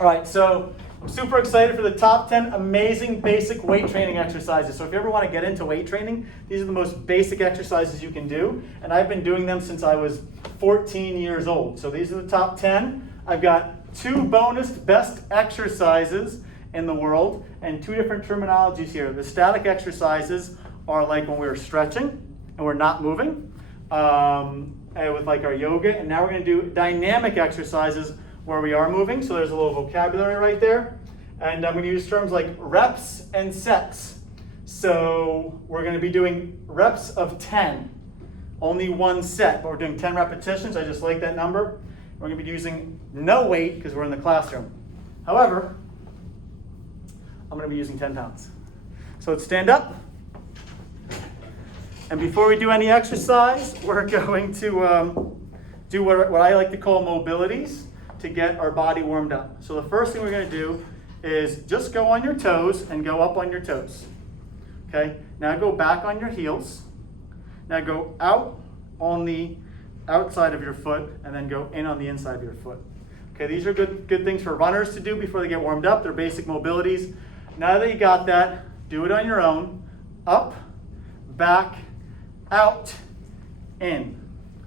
All right, so I'm super excited for the top 10 amazing basic weight training exercises. So if you ever want to get into weight training, these are the most basic exercises you can do. And I've been doing them since I was 14 years old. So these are the top 10. I've got 2 bonus best exercises in the world and 2 different terminologies here. The static exercises are like when we're stretching and we're not moving with like our yoga. And now we're going to do dynamic exercises where we are moving. So there's a little vocabulary right there. And I'm going to use terms like reps and sets. So we're going to be doing reps of 10. Only 1 set, but we're doing 10 repetitions. I just like that number. We're going to be using no weight because we're in the classroom. However, I'm going to be using 10 pounds. So let's stand up. And before we do any exercise, we're going to do what I like to call mobilities to get our body warmed up. So the first thing we're going to do is just go on your toes and go up on your toes. Okay, now go back on your heels. Now go out on the outside of your foot and then go in on the inside of your foot. Okay, these are good things for runners to do before they get warmed up. They're basic mobilities. Now that you got that, do it on your own. Up, back, out, in.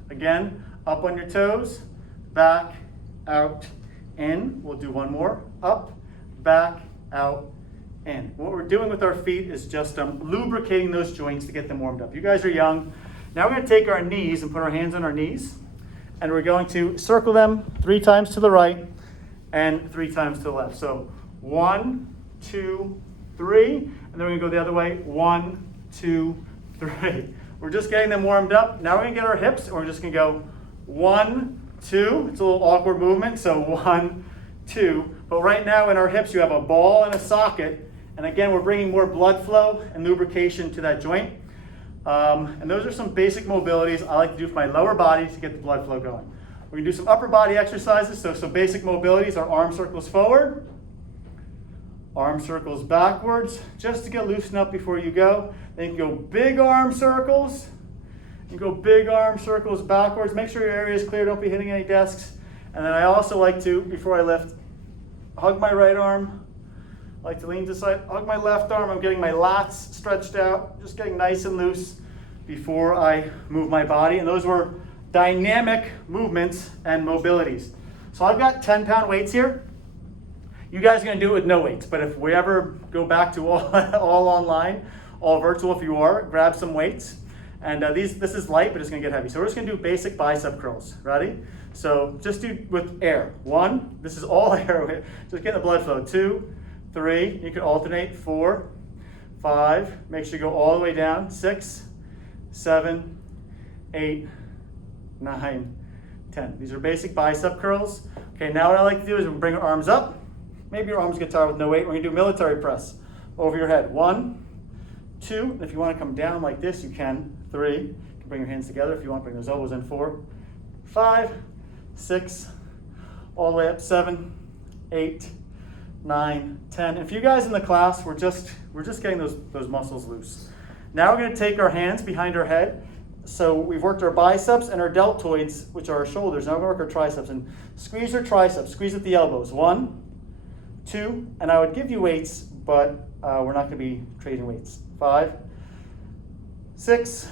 Again, up on your toes, back, out, in. We'll do one more. Up, back, out, in. What we're doing with our feet is just lubricating those joints to get them warmed up. You guys are young. Now we're going to take our knees and put our hands on our knees, and we're going to circle them 3 times to the right and 3 times to the left. So 1, 2, 3, and then we're going to go the other way. 1, 2, 3. We're just getting them warmed up. Now we're going to get our hips, and we're just going to go 1, 2. It's a little awkward movement, so 1, 2. But right now in our hips, you have a ball and a socket. And again, we're bringing more blood flow and lubrication to that joint. And those are some basic mobilities I like to do for my lower body to get the blood flow going. We're going to do some upper body exercises. So some basic mobilities are arm circles forward, arm circles backwards, just to get loosened up before you go. Then you can go big arm circles. You go big arm circles backwards. Make sure your area is clear. Don't be hitting any desks. And then I also like to, before I lift, hug my right arm. I like to lean to the side, hug my left arm. I'm getting my lats stretched out, just getting nice and loose before I move my body. And those were dynamic movements and mobilities. So I've got 10-pound weights here. You guys are going to do it with no weights, but if we ever go back to all online, all virtual if you are, grab some weights. And this is light, but it's going to get heavy. So we're just going to do basic bicep curls. Ready? So just do with air. 1, this is all air. Just get the blood flow. 2, 3, you can alternate. 4, 5, make sure you go all the way down. 6, 7, 8, 9, 10. These are basic bicep curls. Okay, now what I like to do is we'll bring our arms up. Maybe your arms get tired with no weight. We're going to do military press over your head. 1, 2, and if you want to come down like this, you can. 3, you can bring your hands together if you want to bring those elbows in. 4, 5, 6, all the way up. 7, 8, 9, 10. If you guys in the class, we're just getting those muscles loose. Now we're going to take our hands behind our head. So we've worked our biceps and our deltoids, which are our shoulders. Now we're going to work our triceps and squeeze your triceps. Squeeze at the elbows. 1, 2, and I would give you weights, but we're not going to be trading weights. 5, 6,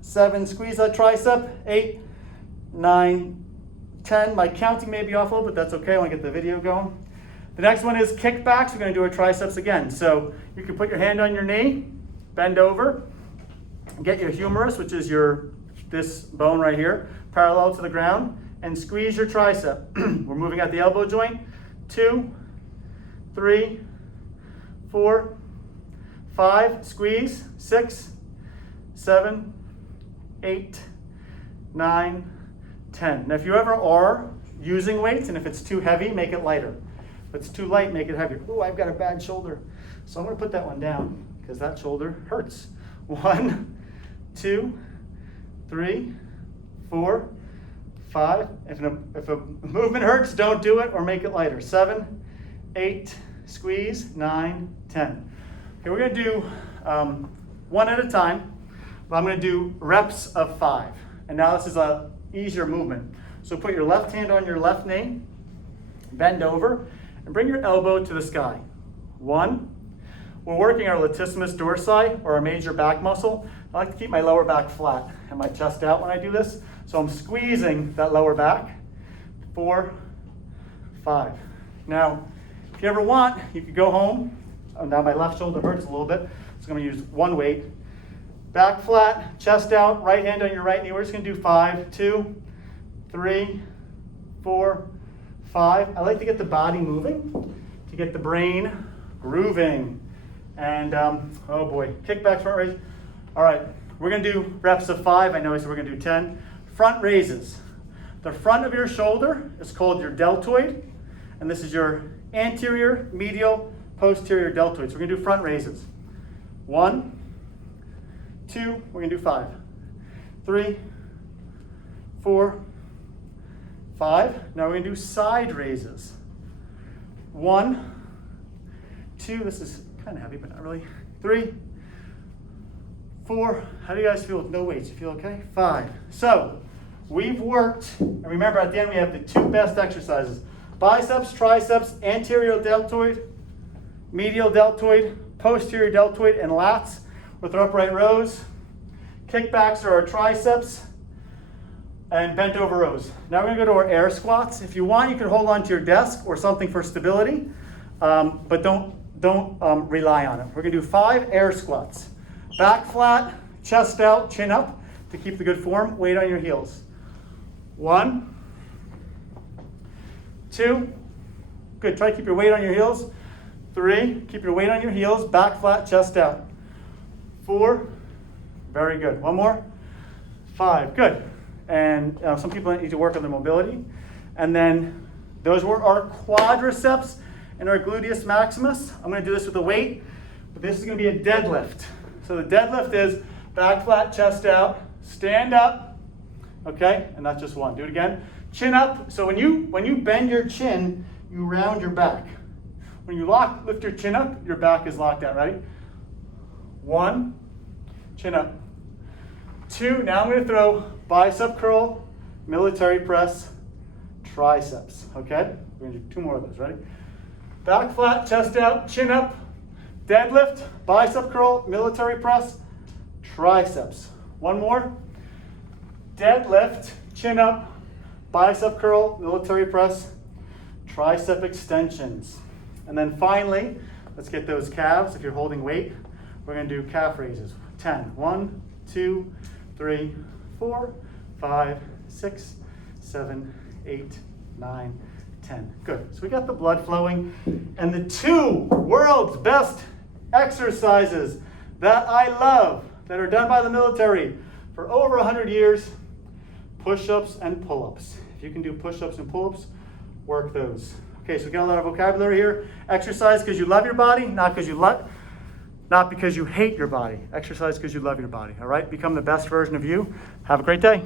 7, squeeze that tricep. 8, 9, 10. My counting may be off a little, but that's okay. I want to get the video going. The next one is kickbacks. We're going to do our triceps again. So you can put your hand on your knee, bend over, get your humerus, which is this bone right here, parallel to the ground, and squeeze your tricep. We're moving at the elbow joint. 2, 3, 4, 5, squeeze. 6, 7, 8, 9, 10. Now if you ever are using weights, and if it's too heavy, make it lighter. If it's too light, make it heavier. Oh, I've got a bad shoulder. So I'm going to put that one down because that shoulder hurts. 1, 2, 3, 4, 5. If a movement hurts, don't do it or make it lighter. 7, 8, squeeze. 9, 10. Okay, we're going to do one at a time. But I'm going to do reps of 5. And now this is a easier movement. So put your left hand on your left knee. Bend over and bring your elbow to the sky. 1. We're working our latissimus dorsi, or our major back muscle. I like to keep my lower back flat and my chest out when I do this. So I'm squeezing that lower back. 4, 5. Now, if you ever want, you could go home. Now my left shoulder hurts a little bit, so I'm going to use one weight. Back flat, chest out, right hand on your right knee. We're just going to do 5, 2, 3, 4, 5. I like to get the body moving, to get the brain grooving. And, oh boy, kickbacks, front raise. All right, we're going to do reps of 5. I know I said we're going to do 10. Front raises. The front of your shoulder is called your deltoid, and this is your anterior, medial, posterior deltoid. So we're going to do front raises. 1, 2, we're going to do 5. 3, 4, 5. Now we're going to do side raises. 1, 2, this is kind of heavy, but not really. 3, 4, how do you guys feel with no weights? You feel okay? 5. So we've worked, and remember at the end we have the 2 best exercises. Biceps, triceps, anterior deltoid, medial deltoid, posterior deltoid, and lats with our upright rows. Kickbacks are our triceps, and bent over rows. Now we're going to go to our air squats. If you want, you can hold on to your desk or something for stability, but don't rely on it. We're going to do 5 air squats. Back flat, chest out, chin up to keep the good form. Weight on your heels. 1, 2, good. Try to keep your weight on your heels. 3, keep your weight on your heels. Back flat, chest out. 4, very good. One more. 5, good. And some people need to work on their mobility. And then those were our quadriceps and our gluteus maximus. I'm going to do this with a weight, but this is going to be a deadlift. So the deadlift is back flat, chest out, stand up, okay? And not just one. Do it again. Chin up. So when you bend your chin, you round your back. When you lift your chin up, your back is locked out. Ready? 1, chin up. 2, now I'm going to throw bicep curl, military press, triceps, okay? We're going to do 2 more of those. Ready? Back flat, chest out, chin up, deadlift, bicep curl, military press, triceps. 1 more. Deadlift, chin up, bicep curl, military press, tricep extensions. And then finally, let's get those calves. If you're holding weight, we're going to do calf raises. 10. 1, 2, 3, 4, 5, 6, 7, 8, 9, 10. Good. So we got the blood flowing. And the 2 world's best exercises that I love, that are done by the military for over 100 years, push-ups and pull-ups. If you can do push-ups and pull-ups, work those. Okay, so we got a lot of vocabulary here. Exercise because you love your body, not because you hate your body. Exercise because you love your body, all right? Become the best version of you. Have a great day.